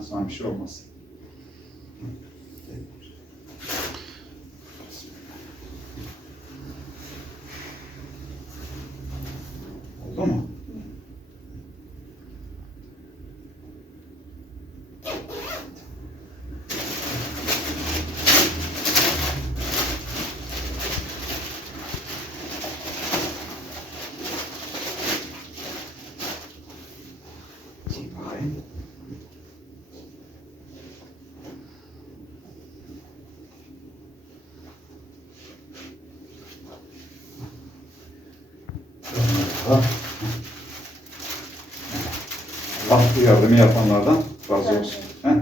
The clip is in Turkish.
Sana bir şey olmaz. Oldu mu? Çek bakayım. Allah bu yardımı yapanlardan razı olsun. He?